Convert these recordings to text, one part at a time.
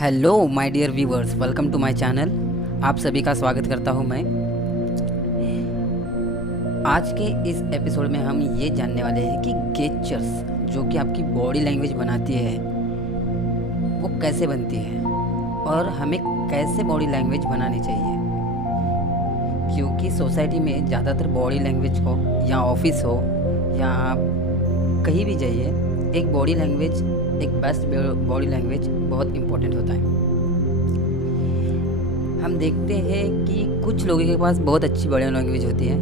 Hello my dear viewers, welcome to my channel. आप सभी का स्वागत करता हूं मैं। आज के इस एपिसोड में हम ये जानने वाले हैं कि गेस्चर्स जो कि आपकी बॉडी लैंग्वेज बनाती है वो कैसे बनती है और हमें कैसे बॉडी लैंग्वेज बनानी चाहिए। क्योंकि सोसाइटी में ज़्यादातर बॉडी लैंग्वेज हो या ऑफिस हो या आप कहीं भी जाइए, एक बॉडी लैंग्वेज, एक बेस्ट बॉडी लैंग्वेज बहुत इम्पोर्टेंट होता है। हम देखते हैं कि कुछ लोगों के पास बहुत अच्छी बॉडी लैंग्वेज होती है।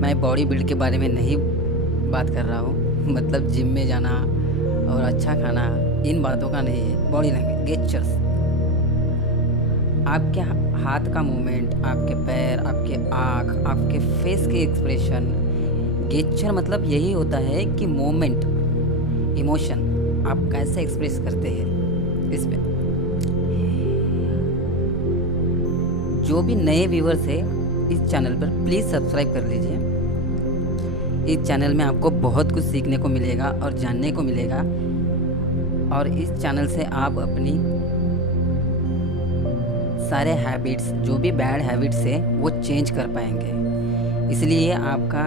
मैं बॉडी बिल्ड के बारे में नहीं बात कर रहा हूँ, मतलब जिम में जाना और अच्छा खाना, इन बातों का नहीं है। बॉडी लैंग्वेज, गेस्चर्स, आपके हाथ का मूवमेंट, आपके पैर, आपके आँख, आपके फेस के एक्सप्रेशन। गेस्चर मतलब यही होता है कि मोमेंट, इमोशन आप कैसे एक्सप्रेस करते हैं। इसमें जो भी नए व्यूवर्स है इस चैनल पर प्लीज़ सब्सक्राइब कर लीजिए। इस चैनल में आपको बहुत कुछ सीखने को मिलेगा और जानने को मिलेगा, और इस चैनल से आप अपनी सारे हैबिट्स, जो भी बैड हैबिट्स है वो चेंज कर पाएंगे। इसलिए आपका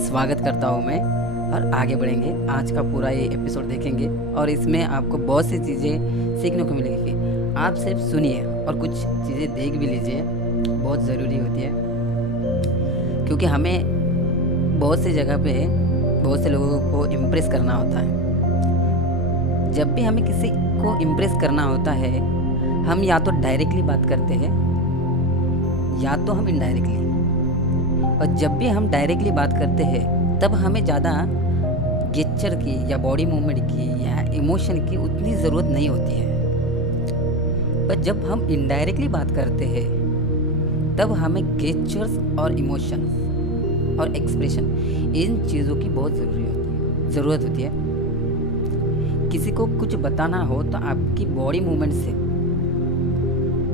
स्वागत करता हूँ मैं, और आगे बढ़ेंगे। आज का पूरा ये एपिसोड देखेंगे और इसमें आपको बहुत सी चीज़ें सीखने को मिलेगी। आप सिर्फ सुनिए और कुछ चीज़ें देख भी लीजिए, बहुत ज़रूरी होती है। क्योंकि हमें बहुत सी जगह पे बहुत से लोगों को इम्प्रेस करना होता है। जब भी हमें किसी को इम्प्रेस करना होता है, हम या तो डायरेक्टली बात करते हैं या तो हम इनडायरेक्टली। और जब भी हम डायरेक्टली बात करते हैं तब हमें ज़्यादा गेस्चर की या बॉडी मूवमेंट की या इमोशन की उतनी ज़रूरत नहीं होती है। पर जब हम इनडायरेक्टली बात करते हैं तब हमें गेस्चर्स और इमोशन और एक्सप्रेशन, इन चीज़ों की बहुत ज़रूरत होती है। किसी को कुछ बताना हो तो आपकी बॉडी मूवमेंट से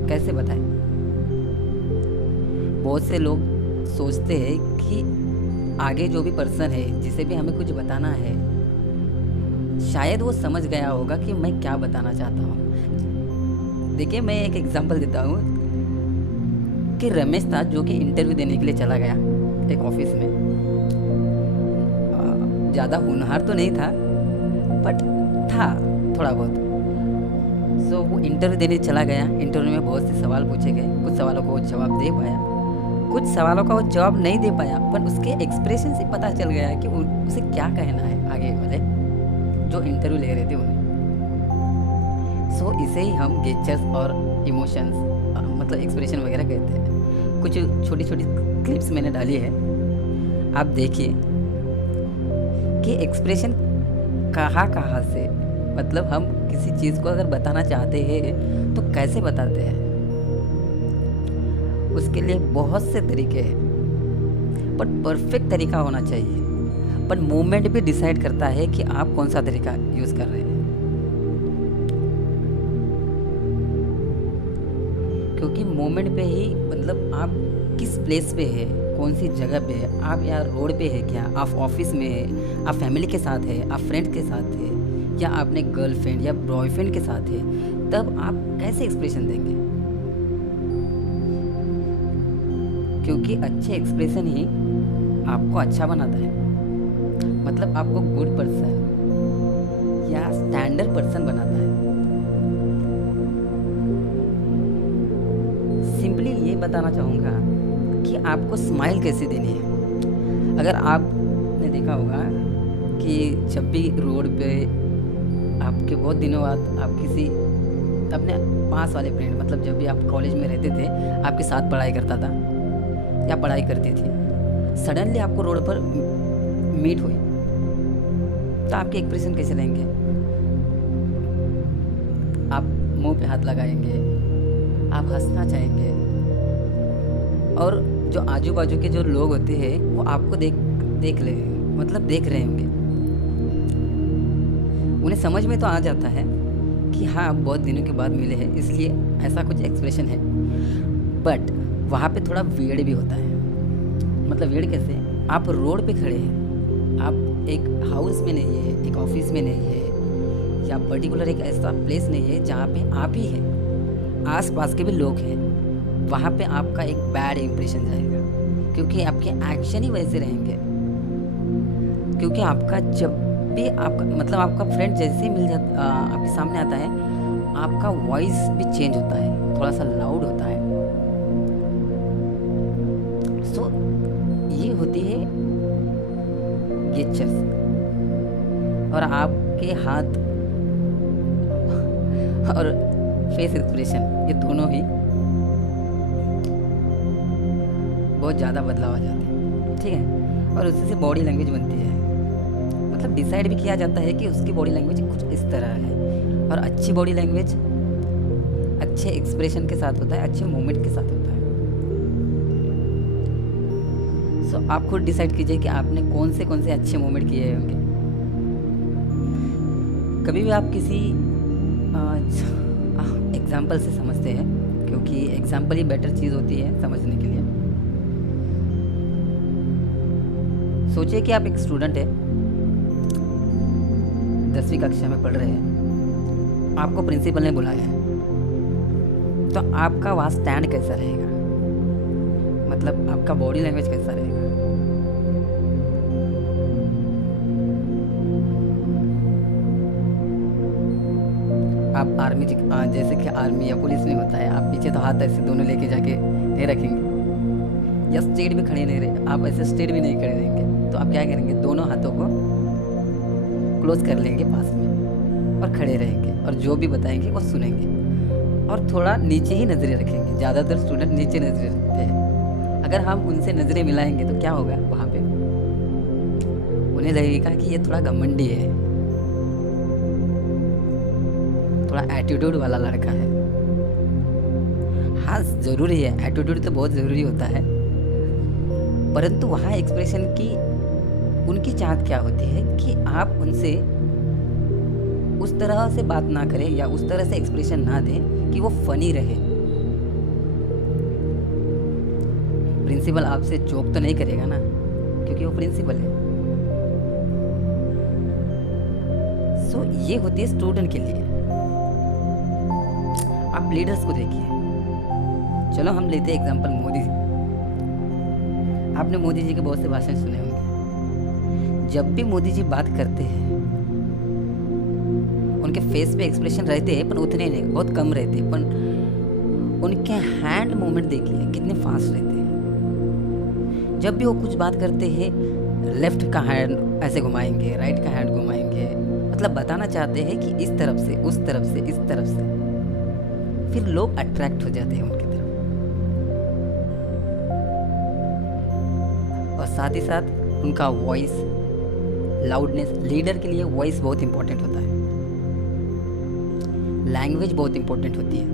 कैसे बताएं। बहुत से लोग सोचते हैं कि आगे जो भी पर्सन है, जिसे भी हमें कुछ बताना है, शायद वो समझ गया होगा कि मैं क्या बताना चाहता हूँ। देखिए, मैं एक एग्जांपल देता हूँ कि रमेश था जो कि इंटरव्यू देने के लिए चला गया एक ऑफिस में। ज़्यादा होनहार तो नहीं था, बट था थोड़ा बहुत। सो वो इंटरव्यू देने चला गया। इंटरव्यू में बहुत से सवाल पूछे गए, कुछ सवालों को वो जवाब दे पाया, कुछ सवालों का वो जवाब नहीं दे पाया, पर उसके एक्सप्रेशन से पता चल गया कि उसे क्या कहना है आगे वाले जो इंटरव्यू ले रहे थे उन्हें। सो इसे ही हम गेस्चर्स और इमोशंस, मतलब एक्सप्रेशन वगैरह कहते हैं। कुछ छोटी छोटी क्लिप्स मैंने डाली है, आप देखिए कि एक्सप्रेशन कहाँ से, मतलब हम किसी चीज़ को अगर बताना चाहते हैं तो कैसे बताते हैं। उसके लिए बहुत से तरीके हैं, बट परफेक्ट तरीका होना चाहिए। बट मूवमेंट भी डिसाइड करता है कि आप कौन सा तरीका यूज़ कर रहे हैं। क्योंकि मूवमेंट पे ही, मतलब आप किस प्लेस पे है, कौन सी जगह पे है, आप या रोड पे है, क्या आप ऑफिस में है, आप फैमिली के साथ है, आप फ्रेंड के साथ है, या आपने गर्लफ्रेंड या बॉयफ्रेंड के साथ है, तब आप कैसे एक्सप्रेशन देंगे। क्योंकि अच्छे एक्सप्रेशन ही आपको अच्छा बनाता है, मतलब आपको गुड पर्सन या स्टैंडर्ड पर्सन बनाता है। सिंपली ये बताना चाहूँगा कि आपको स्माइल कैसे देनी है। अगर आपने देखा होगा कि जब भी रोड पे आपके बहुत दिनों बाद आप किसी अपने पास वाले फ्रेंड, मतलब जब भी आप कॉलेज में रहते थे, आपके साथ पढ़ाई करता था या पढ़ाई करती थी, सडनली आपको रोड पर मीट हुई, तो आपके एक्सप्रेशन कैसे रहेंगे। आप मुंह पे हाथ लगाएंगे, आप हंसना चाहेंगे, और जो आजू बाजू के जो लोग होते हैं वो आपको देख ले, मतलब देख रहे होंगे। उन्हें समझ में तो आ जाता है कि हाँ, आप बहुत दिनों के बाद मिले हैं, इसलिए ऐसा कुछ एक्सप्रेशन है। बट वहाँ पे थोड़ा वियर्ड भी होता है। मतलब वियर्ड कैसे, आप रोड पे खड़े हैं, आप एक हाउस में नहीं है, एक ऑफिस में नहीं है, या पर्टिकुलर एक ऐसा प्लेस नहीं है जहाँ पे आप ही हैं, आस पास के भी लोग हैं, वहाँ पे आपका एक बैड इम्प्रेशन जाएगा, क्योंकि आपके एक्शन ही वैसे रहेंगे। क्योंकि आपका जब भी आपका मतलब आपका फ्रेंड जैसे ही मिल जाता आपके सामने आता है, आपका वॉइस भी चेंज होता है, थोड़ा सा लाउड होता है। सो ये होती है गेस्चर्स, और आपके हाथ और फेस एक्सप्रेशन, ये दोनों ही बहुत ज़्यादा बदलाव आ जाते हैं, ठीक है। और उसी से बॉडी लैंग्वेज बनती है, मतलब डिसाइड भी किया जाता है कि उसकी बॉडी लैंग्वेज कुछ इस तरह है। और अच्छी बॉडी लैंग्वेज अच्छे एक्सप्रेशन के साथ होता है, अच्छे मूवमेंट के साथ होता है। सो आप खुद डिसाइड कीजिए कि आपने कौन से अच्छे मूवमेंट किए होंगे। कभी भी आप किसी एग्जाम्पल से समझते हैं, क्योंकि एग्जाम्पल ही बेटर चीज़ होती है समझने के लिए। सोचिए कि आप एक स्टूडेंट है, 10वीं कक्षा में पढ़ रहे हैं, आपको प्रिंसिपल ने बुलाया है, तो आपका वहाँ स्टैंड कैसा रहेगा, मतलब आपका बॉडी लैंग्वेज कैसा रहेगा। आप आर्मी जैसे कि आर्मी या पुलिस में होता है, आप पीछे तो हाथ ऐसे दोनों लेके जाके नहीं रखेंगे, या स्ट्रेट भी खड़े नहीं रहे, आप ऐसे स्ट्रेट भी नहीं खड़े रहेंगे। तो आप क्या करेंगे, दोनों हाथों को क्लोज कर लेंगे पास में और खड़े रहेंगे, और जो भी बताएंगे वो सुनेंगे, और थोड़ा नीचे ही नज़रें रखेंगे। ज़्यादातर स्टूडेंट नीचे नज़रें रखते हैं। अगर हम उनसे नज़रें मिलाएंगे तो क्या होगा, वहाँ पे उन्हें लगेगा कि ये थोड़ा घमंडी है, थोड़ा एटीट्यूड वाला लड़का है। हाँ, ज़रूरी है, एटीट्यूड तो बहुत ज़रूरी होता है, परंतु वहाँ एक्सप्रेशन की उनकी चाहत क्या होती है कि आप उनसे उस तरह से बात ना करें या उस तरह से एक्सप्रेशन ना दें कि वो फनी रहे। प्रिंसिपल आपसे जोक तो नहीं करेगा ना, क्योंकि वो प्रिंसिपल है। सो ये होती है स्टूडेंट के लिए। आप लीडर्स को देखिए, चलो हम लेते हैं एग्जांपल मोदी जी। आपने मोदी जी के बहुत से भाषण सुने होंगे। जब भी मोदी जी बात करते हैं, उनके फेस पे एक्सप्रेशन रहते हैं, पर उतने नहीं, बहुत कम रहते हैं, पर उनके हैंड मूवमेंट देखिए कितने फास्ट रहते हैं। जब भी वो कुछ बात करते हैं, लेफ्ट का हैंड ऐसे घुमाएंगे, राइट का हैंड घुमाएंगे, मतलब बताना चाहते हैं कि इस तरफ से, उस तरफ से, इस तरफ से। फिर लोग अट्रैक्ट हो जाते हैं उनकी तरफ। और साथ ही साथ उनका वॉइस, लाउडनेस, लीडर के लिए वॉइस बहुत इंपॉर्टेंट होता है, लैंग्वेज बहुत इंपॉर्टेंट होती है,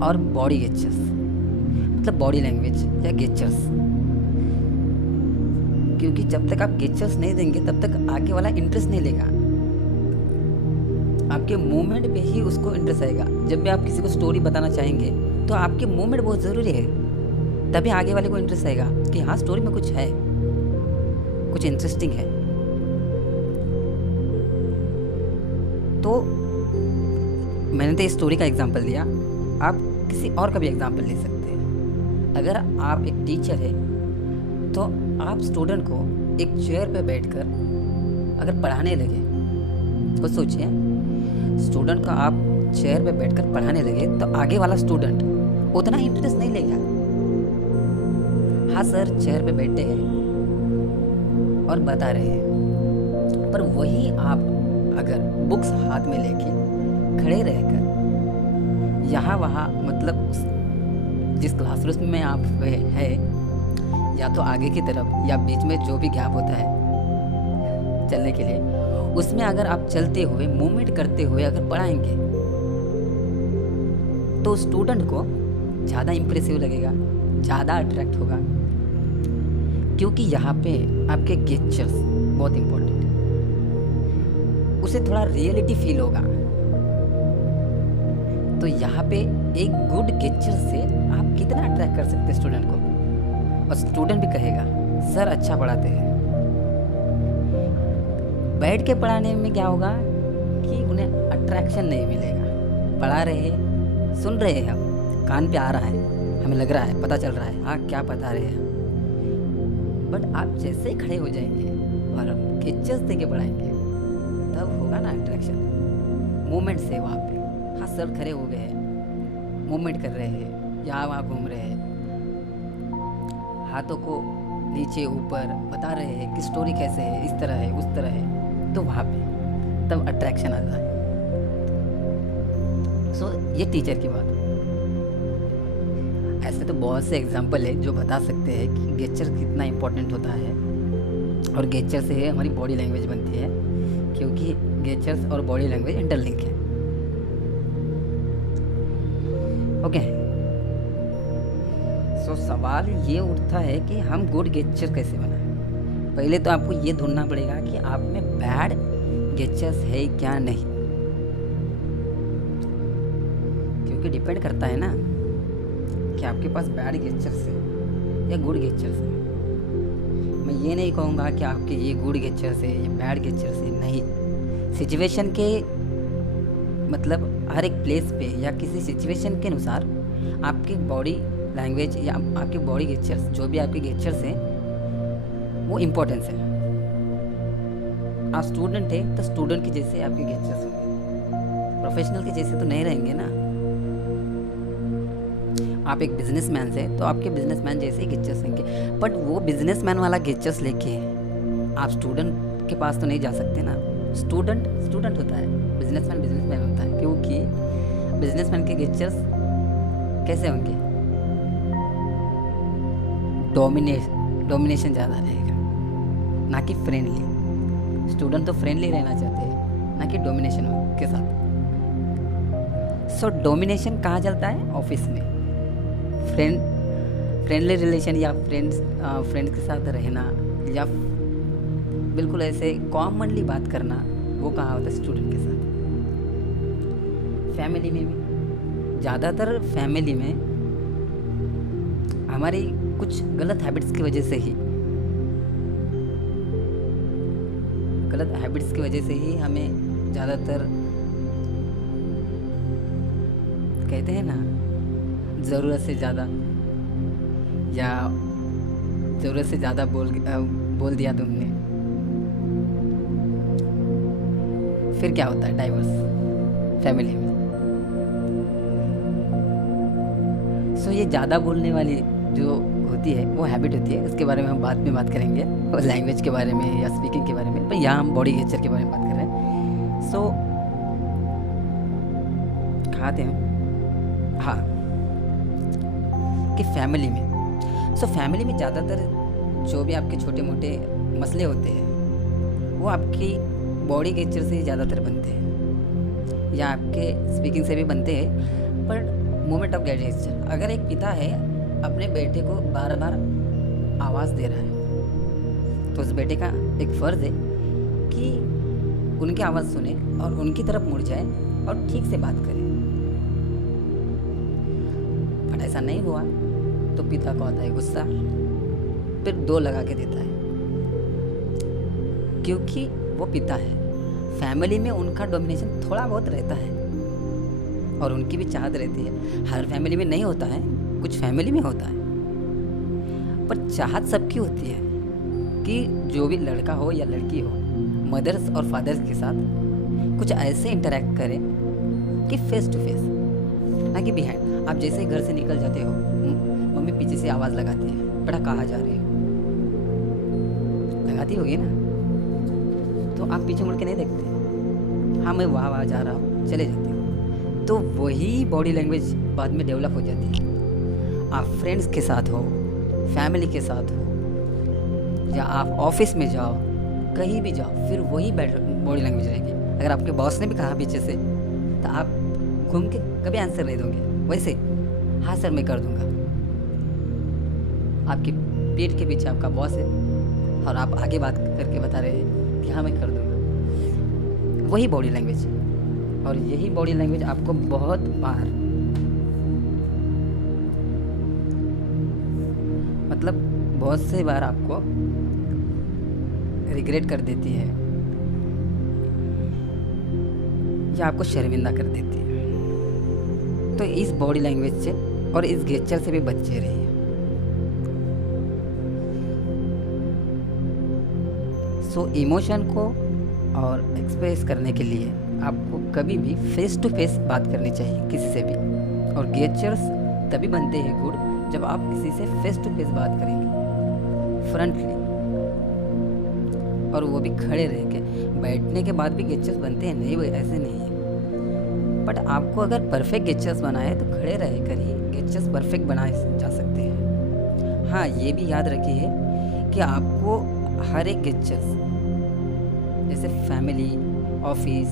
और बॉडी गेस्चर्स, मतलब बॉडी लैंग्वेज या गेस्चर्स। क्योंकि जब तक आप गेस्चर्स नहीं देंगे तब तक आगे वाला इंटरेस्ट नहीं लेगा, आपके मूवमेंट पे ही उसको इंटरेस्ट आएगा। जब भी आप किसी को स्टोरी बताना चाहेंगे तो आपके मूवमेंट बहुत ज़रूरी है, तभी आगे वाले को इंटरेस्ट आएगा कि हाँ स्टोरी में कुछ है, कुछ इंटरेस्टिंग है। तो मैंने तो इस स्टोरी का एग्जांपल दिया, आप किसी और का भी एग्जांपल ले सकते हैं। अगर आप एक टीचर है तो आप स्टूडेंट को एक चेयर पे बैठकर अगर पढ़ाने लगे, तो सोचिए स्टूडेंट को आप चेयर पे बैठकर पढ़ाने लगे तो आगे वाला स्टूडेंट उतना इंटरेस्ट नहीं लेगा। हाँ सर चेयर पे बैठे हैं और बता रहे हैं, पर वही आप अगर बुक्स हाथ में लेके खड़े रहकर यहाँ वहाँ, मतलब जिस क्लासरूम में आप है, या तो आगे की तरफ या बीच में जो भी गैप होता है चलने के लिए, उसमें अगर आप चलते हुए, मूवमेंट करते हुए अगर पढ़ाएंगे तो स्टूडेंट को ज़्यादा इम्प्रेसिव लगेगा, ज़्यादा अट्रैक्ट होगा, क्योंकि यहाँ पे आपके गेस्चर्स बहुत इम्पोर्टेंट है, उसे थोड़ा रियलिटी फील होगा। तो यहाँ पे एक गुड गेस्चर से आप कितना अट्रैक्ट कर सकते हैं स्टूडेंट को, और स्टूडेंट भी कहेगा सर अच्छा पढ़ाते हैं। बैठ के पढ़ाने में क्या होगा कि उन्हें अट्रैक्शन नहीं मिलेगा। पढ़ा रहे हैं, सुन रहे हैं, हम कान पे आ रहा है, हमें लग रहा है, पता चल रहा है, हाँ क्या बता रहे हैं, बट आप जैसे ही खड़े हो जाएंगे और गेस्चर्स देके बढ़ाएंगे तब होगा ना अट्रैक्शन। मूवमेंट से वहाँ पे, हाँ सर खड़े हो गए हैं, मूवमेंट कर रहे हैं, यहाँ वहाँ घूम रहे हैं, हाथों को नीचे ऊपर बता रहे हैं कि स्टोरी कैसे है, इस तरह है, उस तरह है, तो वहाँ पे तब अट्रैक्शन आता है। सो ये टीचर की बात। ऐसे तो बहुत से एग्जाम्पल है जो बता सकते हैं कि गेस्चर कितना इम्पोर्टेंट होता है, और गेस्चर से हमारी बॉडी लैंग्वेज बनती है, क्योंकि गेस्चर्स और बॉडी लैंग्वेज इंटरलिंक है। ओके, सो सवाल ये उठता है कि हम गुड गेस्चर कैसे बनाएं। पहले तो आपको ये ढूंढना पड़ेगा कि आप में बैड गेस्चर्स है क्या नहीं, क्योंकि डिपेंड करता है ना कि आपके पास बैड गेस्चर्स है या गुड गेस्चर्स है। मैं ये नहीं कहूँगा कि आपके ये गुड गेस्चर्स है या बैड गेस्चर्स है, नहीं। सिचुएशन के मतलब हर एक प्लेस पे या किसी सिचुएशन के अनुसार आपकी बॉडी लैंग्वेज या आपके बॉडी गेस्चर्स, जो भी आपके गेस्चर्स हैं वो इम्पोर्टेंस है। आप स्टूडेंट है तो स्टूडेंट के जैसे आपके गेस्चर्स होंगे, प्रोफेशनल के जैसे तो नहीं रहेंगे ना। आप एक बिजनेसमैन से तो आपके बिजनेसमैन जैसे ही गेस्चर्स होंगे, बट वो बिजनेसमैन वाला गेस्चर्स लेके आप स्टूडेंट के पास तो नहीं जा सकते ना। स्टूडेंट स्टूडेंट होता है, बिजनेसमैन बिजनेसमैन होता है, क्योंकि बिजनेसमैन के गेस्चर्स कैसे होंगे, डोमिनेशन ज़्यादा रहेगा, ना कि फ्रेंडली। स्टूडेंट तो फ्रेंडली रहना चाहते हैं, ना कि डोमिनेशन के साथ। सो डोमिनेशन कहाँ चलता है? ऑफिस में। फ्रेंडली रिलेशन या फ्रेंड्स के साथ रहना या बिल्कुल ऐसे कॉमनली बात करना, वो कहाँ होता है? स्टूडेंट के साथ। फैमिली में भी, ज़्यादातर फैमिली में हमारी कुछ गलत हैबिट्स की वजह से ही हमें ज़्यादातर कहते हैं ना, ज़रूरत से ज़्यादा बोल दिया तुमने, फिर क्या होता है? डाइवोर्स फैमिली में। सो ये ज़्यादा बोलने वाली जो होती है वो हैबिट होती है, इसके बारे में हम बाद में बात करेंगे, और लैंग्वेज के बारे में या स्पीकिंग के बारे में, पर यहाँ हम बॉडी गेस्चर के बारे में बात कर रहे हैं। सो खाते हैं, हाँ, कि फैमिली में ज़्यादातर जो भी आपके छोटे मोटे मसले होते हैं वो आपकी बॉडी गेस्चर से ज़्यादातर बनते हैं, या आपके स्पीकिंग से भी बनते हैं। पर मोमेंट ऑफ गेस्चर, अगर एक पिता है अपने बेटे को बार बार आवाज़ दे रहा है, तो उस बेटे का एक फ़र्ज़ है कि उनकी आवाज़ सुने और उनकी तरफ मुड़ जाए और ठीक से बात करे। बट ऐसा नहीं हुआ तो पिता को आता है गुस्सा, फिर 2 लगा के देता है, क्योंकि वो पिता है। फैमिली में उनका डोमिनेशन थोड़ा बहुत रहता है और उनकी भी चाहत रहती है। हर फैमिली में नहीं होता है, कुछ फैमिली में होता है, पर चाहत सबकी होती है कि जो भी लड़का हो या लड़की हो, मदर्स और फादर्स के साथ कुछ ऐसे इंटरेक्ट करें कि फेस टू फेस, ना कि बिहाइंड। आप जैसे ही घर से निकल जाते हो, मम्मी पीछे से आवाज़ लगाती है, बेटा कहाँ जा रहे हो? लगाती होगी ना, तो आप पीछे मुड़ के नहीं देखते, हाँ मैं वहाँ जा रहा हूँ, चले जाते हो। तो वही बॉडी लैंग्वेज बाद में डेवलप हो जाती है। आप फ्रेंड्स के साथ हो, फैमिली के साथ हो, या आप ऑफिस में जाओ, कहीं भी जाओ, फिर वही बॉडी लैंग्वेज रहेगी। अगर आपके बॉस ने भी कहा पीछे से, तो आप घूम के कभी आंसर नहीं दोगे, वैसे हाँ सर मैं कर दूंगा। आपकी पीठ के पीछे आपका बॉस है और आप आगे बात करके बता रहे हैं कि हाँ मैं कर दूंगा। वही बॉडी लैंग्वेज, और यही बॉडी लैंग्वेज आपको बहुत बार, मतलब बहुत से बार आपको रिग्रेट कर देती है। या आपको शर्मिंदा कर देती है। तो इस बॉडी लैंग्वेज से और इस गेस्चर से भी बचे रहिए। सो इमोशन को और एक्सप्रेस करने के लिए आपको कभी भी फेस टू फेस बात करनी चाहिए किसी से भी। और गेस्चर्स तभी बनते हैं गुड जब आप किसी से फेस टू फेस बात करेंगे, फ्रंटली, और वो भी खड़े रह के। बैठने के बाद भी गेस्चर्स बनते हैं, नहीं भाई ऐसे नहीं है। बट आपको अगर परफेक्ट गेस्चर्स बनाए तो खड़े रह कर ही गेस्चर्स परफेक्ट बनाए जा सकते हैं। हाँ, ये भी याद रखिए कि आपको हर एक गेस्चर्स, जैसे फैमिली, ऑफिस,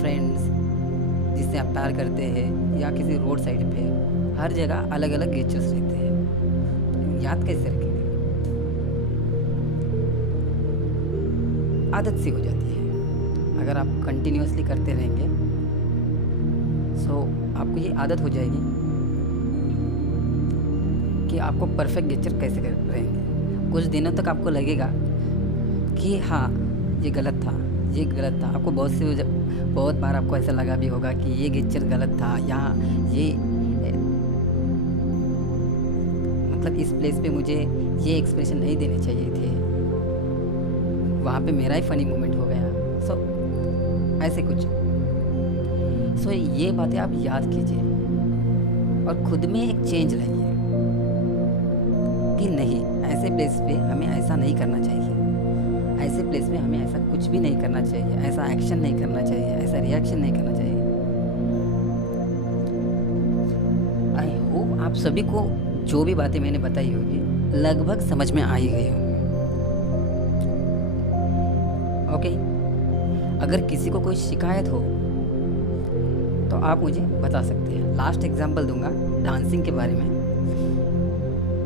फ्रेंड्स जिससे आप प्यार करते हैं, या किसी रोड साइड पे, हर जगह अलग अलग गेस्चर्स रहते हैं। याद कैसे रखेंगे? आदत सी हो जाती है। अगर आप कंटिन्यूअसली करते रहेंगे सो आपको ये आदत हो जाएगी कि आपको परफेक्ट गेस्चर कैसे कर रहेंगे। कुछ दिनों तक आपको लगेगा कि हाँ ये गलत था, ये गलत था। आपको बहुत बार आपको ऐसा लगा भी होगा कि ये गेस्चर गलत था, यहाँ ये मतलब इस प्लेस पे मुझे ये एक्सप्रेशन नहीं देने चाहिए थे, वहाँ पे मेरा ही फनी मोमेंट हो गया। सो ऐसे कुछ। सो ये बातें आप याद कीजिए और खुद में एक चेंज लाइए कि नहीं, ऐसे प्लेस पे हमें ऐसा नहीं करना चाहिए, ऐसे प्लेस में हमें ऐसा कुछ भी नहीं करना चाहिए, ऐसा एक्शन नहीं करना चाहिए, ऐसा रिएक्शन नहीं करना चाहिए। आई होप आप सभी को जो भी बातें मैंने बताई होगी लगभग समझ में आ ही गई होगी। ओके, अगर किसी को कोई शिकायत हो तो आप मुझे बता सकते हैं। लास्ट एग्जांपल दूंगा डांसिंग के बारे में।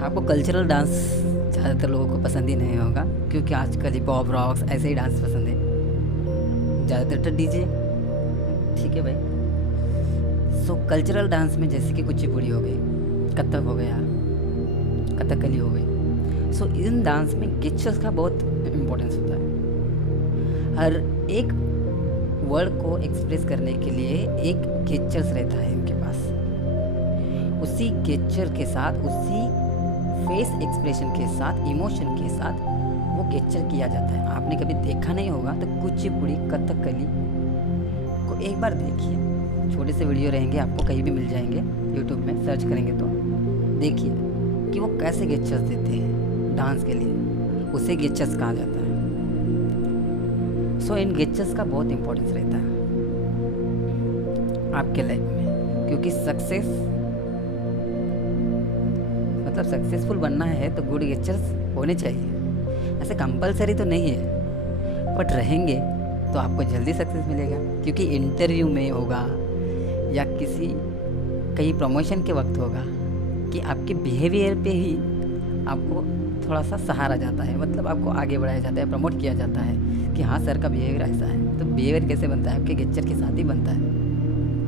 आपको कल्चरल डांस ज़्यादातर लोगों को पसंद ही नहीं होगा, क्योंकि आजकल हिप हॉप, रॉक्स ऐसे ही डांस पसंद है, ज़्यादातर तो डीजे। ठीक है भाई। सो कल्चरल डांस में जैसे कि कुचिपुड़ी हो गई, कथक हो गया, कथकली हो गई। सो इन डांस में गेस्चर्स का बहुत इम्पोर्टेंस होता है। हर एक वर्ड को एक्सप्रेस करने के लिए एक गेस्चर्स रहता है इनके पास। उसी गेस्चर के साथ, उसी फेस एक्सप्रेशन के साथ, इमोशन के साथ वो गेस्चर किया जाता है। आपने कभी देखा नहीं होगा तो कुचिपुड़ी, कथकली को एक बार देखिए। छोटे से वीडियो रहेंगे, आपको कहीं भी मिल जाएंगे, यूट्यूब में सर्च करेंगे तो देखिए कि वो कैसे गेस्चर्स देते हैं डांस के लिए। उसे गेस्चर्स कहा जाता है। सो इन गेस्चर्स का बहुत इम्पोर्टेंस रहता है आपके लाइफ में, क्योंकि सक्सेसफुल बनना है तो गुड गेस्चर्स होने चाहिए। ऐसे कंपलसरी तो नहीं है, बट रहेंगे तो आपको जल्दी सक्सेस मिलेगा। क्योंकि इंटरव्यू में होगा या कहीं प्रमोशन के वक्त होगा कि आपके बिहेवियर पे ही आपको थोड़ा सा सहारा जाता है, मतलब आपको आगे बढ़ाया जाता है, प्रमोट किया जाता है कि हाँ सर का बिहेवियर ऐसा है। तो बिहेवियर कैसे बनता है? आपके गेस्चर के साथ ही बनता है।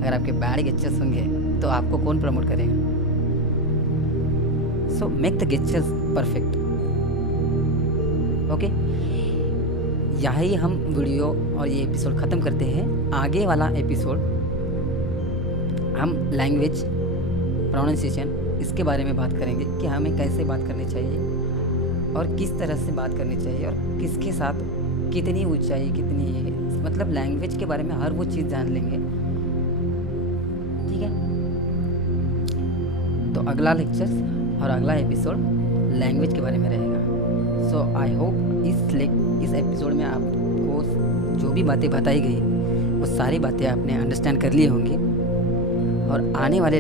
अगर आपके बैड गेस्चर्स होंगे तो आपको कौन प्रमोट करेगा? So make the gestures perfect. Okay, यही हम वीडियो और ये एपिसोड ख़त्म करते हैं। आगे वाला एपिसोड हम लैंग्वेज, प्रोनाउंसिएशन, इसके बारे में बात करेंगे कि हमें कैसे बात करनी चाहिए और किस तरह से बात करनी चाहिए और किसके साथ कितनी ऊंचाई, कितनी, मतलब लैंग्वेज के बारे में हर वो चीज़ जान लेंगे। ठीक है, तो अगला लेक्चर और अगला एपिसोड लैंग्वेज के बारे में रहेगा। सो आई होप इस एपिसोड में आपको जो भी बातें बताई गई वो सारी बातें आपने अंडरस्टैंड कर ली होंगी। और आने वाले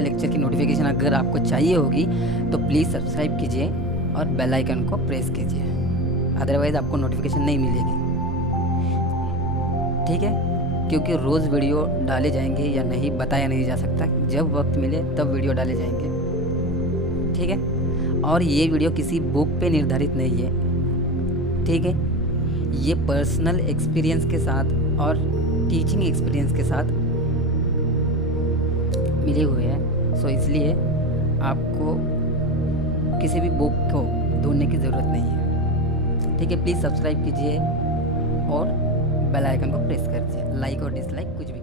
लेक्चर की नोटिफिकेशन अगर आपको चाहिए होगी तो प्लीज़ सब्सक्राइब कीजिए और बेल आइकन को प्रेस कीजिए, अदरवाइज़ आपको नोटिफिकेशन नहीं मिलेगी। ठीक है, क्योंकि रोज़ वीडियो डाले जाएंगे या नहीं बताया नहीं जा सकता, जब वक्त मिले तब वीडियो डाले जाएंगे। ठीक है, और ये वीडियो किसी बुक पे निर्धारित नहीं है। ठीक है, ये पर्सनल एक्सपीरियंस के साथ और टीचिंग एक्सपीरियंस के साथ मिले हुए हैं। सो इसलिए आपको किसी भी बुक को ढूंढने की ज़रूरत नहीं है। ठीक है, प्लीज़ सब्सक्राइब कीजिए और बेल आइकन को प्रेस कर दीजिए। लाइक और डिसलाइक कुछ भी